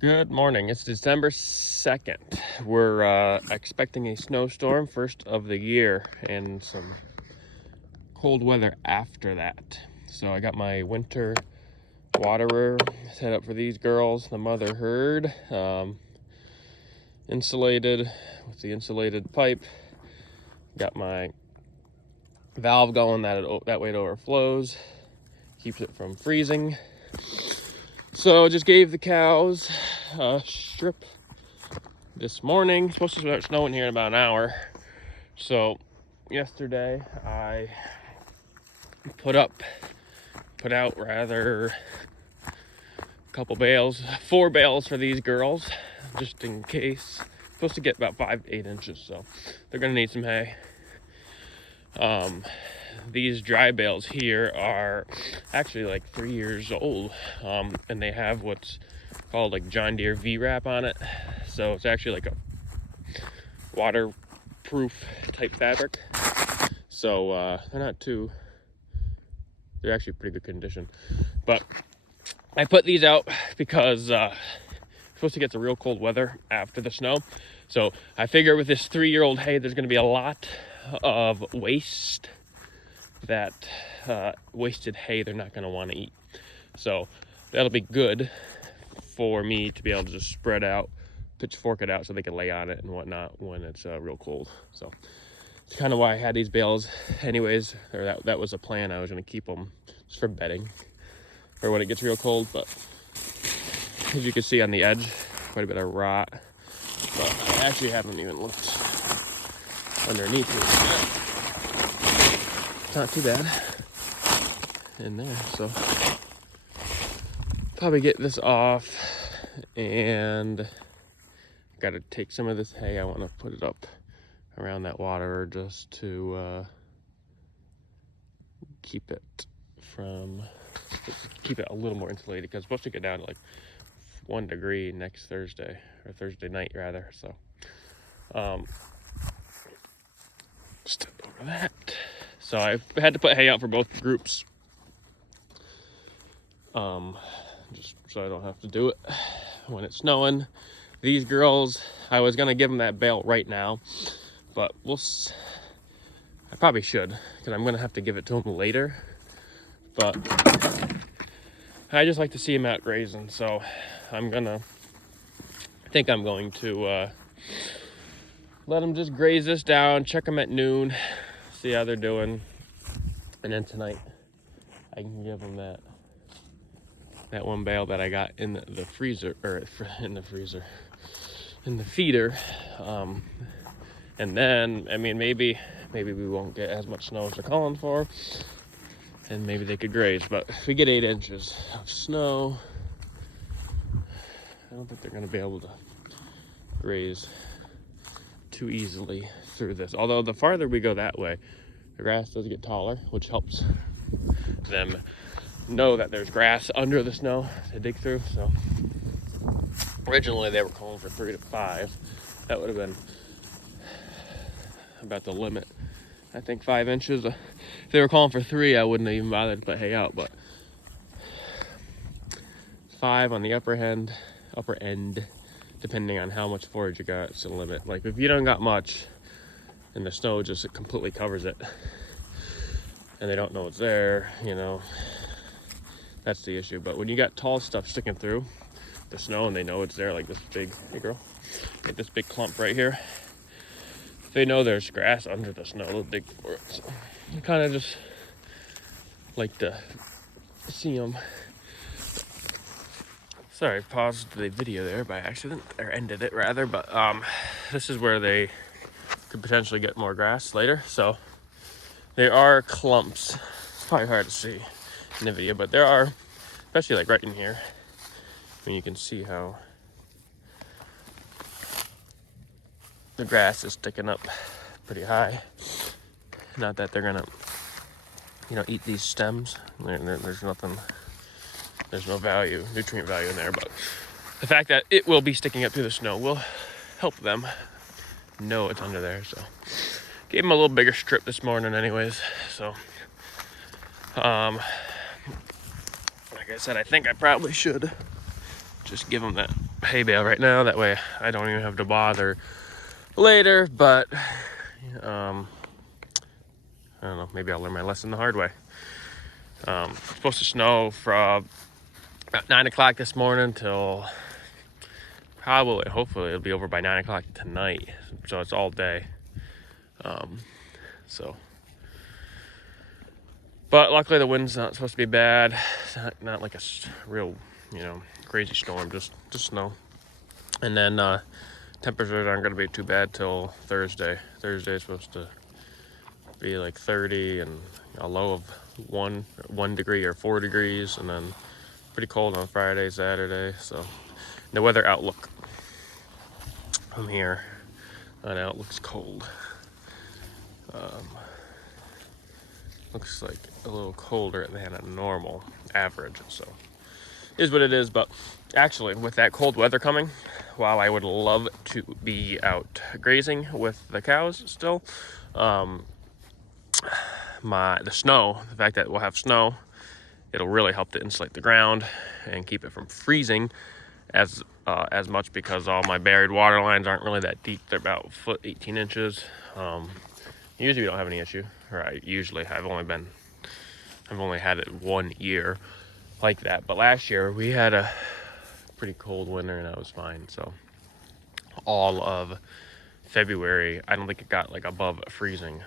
Good morning. It's December 2nd. We're expecting a snowstorm, first of the year, and some cold weather after that. So I got my winter waterer set up for these girls, the mother herd, insulated with the insulated pipe. Got my valve going that way it overflows, keeps it from freezing. So just gave the cows a strip this morning. It's supposed to start snowing here in about an hour. So yesterday I put out a couple bales, 4 bales for these girls, just in case. Supposed to get about 5 to 8 inches, so they're gonna need some hay. These dry bales here are actually like 3 years old, and they have what's called like John Deere V-Wrap on it. So it's actually like a waterproof type fabric. So they're actually pretty good condition. But I put these out because we're supposed to get some real cold weather after the snow. So I figure with this 3-year-old hay, there's gonna be a lot of waste, that wasted hay they're not gonna wanna eat. So that'll be good for me to be able to just spread out, pitchfork it out so they can lay on it and whatnot when it's real cold. So it's kind of why I had these bales anyways, or that was a plan. I was gonna keep them just for bedding for when it gets real cold. But as you can see on the edge, quite a bit of rot. But I actually haven't even looked underneath it yet. It's not too bad in there, so probably get this off, and gotta take some of this hay. I want to put it up around that water just to keep it a little more insulated, because it's supposed to get down to like 1 degree next Thursday, or Thursday night rather. So step over that. So I had to put hay out for both groups, just so I don't have to do it when it's snowing. These girls, I was gonna give them that bale right now, but I probably should, because I'm gonna have to give it to them later. But I just like to see them out grazing, so I think I'm going to let them just graze this down, check them at noon, see how they're doing, and then tonight I can give them that one bale that I got in the freezer, or in the feeder. And then, I mean, maybe we won't get as much snow as they're calling for, and maybe they could graze. But if we get 8 inches of snow, I don't think they're gonna be able to graze too easily through this. Although the farther we go that way, the grass does get taller, which helps them know that there's grass under the snow to dig through. So originally they were calling for 3 to 5. That would have been about the limit. I think 5 inches. If they were calling for 3, I wouldn't have even bothered to put hay out. But 5 on the upper end, depending on how much forage you got, it's the limit. Like if you don't got much, and the snow just completely covers it, and they don't know it's there, that's the issue. But when you got tall stuff sticking through the snow and they know it's there, like this big, hey girl, like this big clump right here, if they know there's grass under the snow, they'll dig for it. So I kind of just like to see them. Sorry, I paused the video there by accident, or ended it rather, but this is where they could potentially get more grass later. So there are clumps. It's probably hard to see in the video, but there are, especially like right in here, when you can see how the grass is sticking up pretty high. Not that they're gonna, eat these stems. There's nothing. There's no nutrient value in there, but the fact that it will be sticking up through the snow will help them know it's under there. So gave them a little bigger strip this morning anyways. So like I said, I think I probably should just give them that hay bale right now. That way I don't even have to bother later. But I don't know, maybe I'll learn my lesson the hard way. It's supposed to snow from about 9 o'clock this morning till probably, hopefully it'll be over by 9 o'clock tonight. So it's all day. But luckily the wind's not supposed to be bad. It's not like a real, crazy storm, just snow. And then temperatures aren't going to be too bad till Thursday. Thursday is supposed to be like 30 and a low of 1 degree or 4 degrees, and then pretty cold on Friday, Saturday. So the weather outlook from here on out looks cold. Looks like a little colder than a normal average, so is what it is. But actually, with that cold weather coming, while I would love to be out grazing with the cows still, the fact that we'll have snow, it'll really help to insulate the ground and keep it from freezing as much, because all my buried water lines aren't really that deep. They're about a foot 18 inches. Usually we don't have any issue, or I've only had it 1 year like that. But last year we had a pretty cold winter and that was fine. So all of February, I don't think it got like above freezing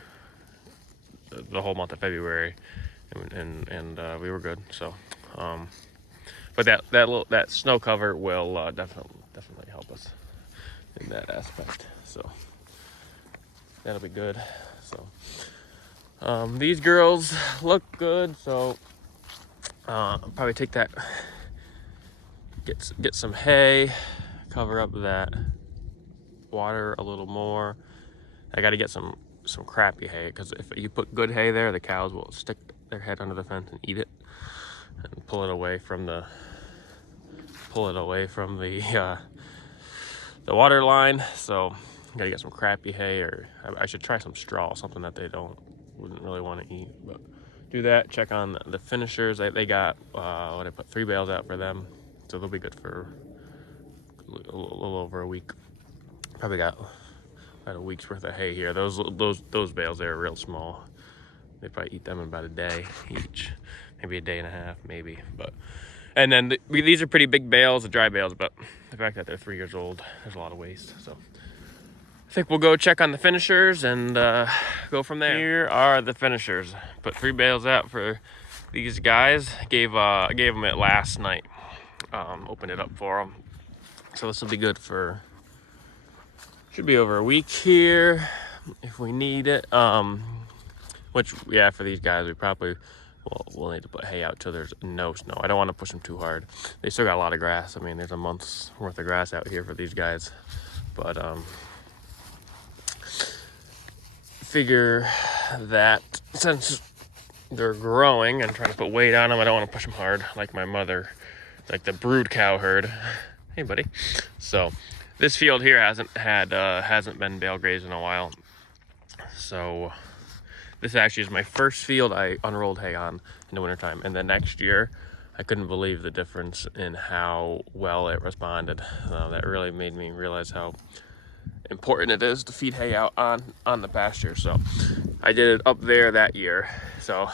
the whole month of February, and we were good. So, but that snow cover will definitely help us in that aspect. So that'll be good. So these girls look good, so I'll probably take that, get some hay, cover up that water a little more. I got to get some crappy hay, because if you put good hay there, the cows will stick their head under the fence and eat it and pull it away from the water line. So gotta get some crappy hay, or I should try some straw, something that they wouldn't really want to eat. But do that. Check on the finishers. They got I put 3 bales out for them, so they'll be good for a little over a week. Probably got about a week's worth of hay here. Those bales, they're real small. They probably eat them in about a day each, maybe a day and a half, maybe. And then these are pretty big bales, the dry bales, but the fact that they're 3 years old, there's a lot of waste. So I think we'll go check on the finishers and go from there. Here are the finishers. Put 3 bales out for these guys. I gave them it last night. Opened it up for them. So this will be good for, should be over a week here if we need it. Which, yeah, for these guys, we probably we'll need to put hay out till there's no snow. I don't want to push them too hard. They still got a lot of grass. I mean, there's a month's worth of grass out here for these guys. But figure that since they're growing and trying to put weight on them, I don't want to push them hard like my mother, like the brood cow herd. Hey, buddy. So this field here hasn't been bale grazed in a while. So this actually is my first field I unrolled hay on in the wintertime. And then next year, I couldn't believe the difference in how well it responded. That really made me realize how important it is to feed hay out on the pasture. So I did it up there that year. So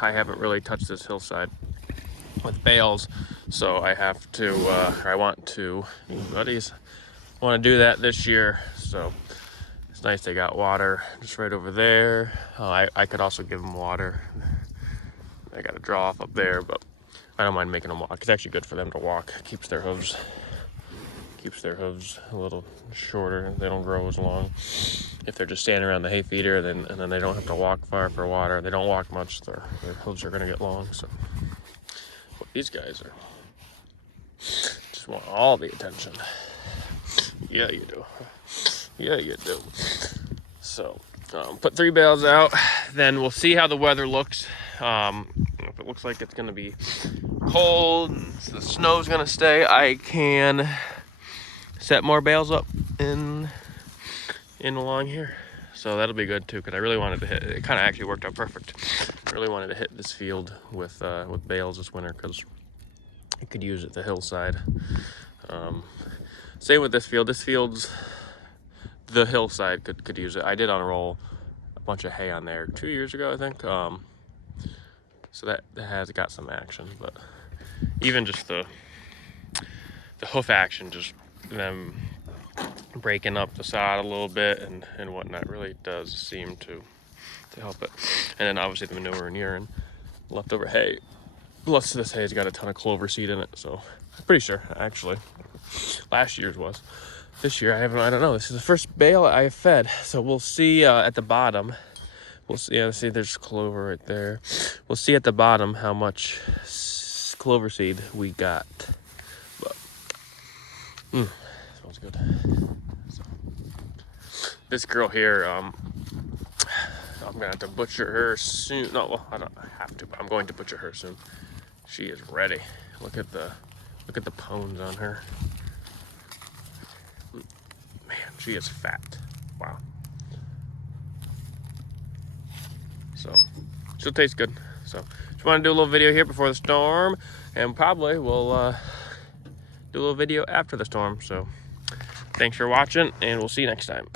I haven't really touched this hillside with bales. So I have to, I want to do that this year. So it's nice they got water just right over there. I could also give them water. I got to draw off up there, but I don't mind making them walk. It's actually good for them to walk. Keeps their hooves a little shorter. They don't grow as long if they're just standing around the hay feeder. And then they don't have to walk far for water. They don't walk much. Their hooves are gonna get long. So but these guys just want all the attention. Yeah, you do. Yeah, you do. So, put 3 bales out. Then we'll see how the weather looks. If it looks like it's going to be cold, and the snow's going to stay, I can set more bales up in along here. So that'll be good too, because I really wanted to hit. It kind of actually worked out perfect. I really wanted to hit this field with bales this winter, because I could use it the hillside. Same with this field. This field's the hillside could use it. I did unroll a bunch of hay on there 2 years ago, I think. So that has got some action, but even just the hoof action, just them breaking up the sod a little bit and whatnot, really does seem to help it. And then obviously the manure and urine, leftover hay. Plus this hay's got a ton of clover seed in it, so I'm pretty sure actually last year's was. This year I don't know. This is the first bale I fed, so we'll see at the bottom. We'll see. Yeah, see, there's clover right there. We'll see at the bottom how much clover seed we got. But smells good. So, this girl here, I'm gonna have to butcher her soon. No, well, I don't have to, but I'm going to butcher her soon. She is ready. Look at the pones on her. Man, she is fat. Wow. So she'll taste good. So just want to do a little video here before the storm, and probably we'll do a little video after the storm. So thanks for watching, and we'll see you next time.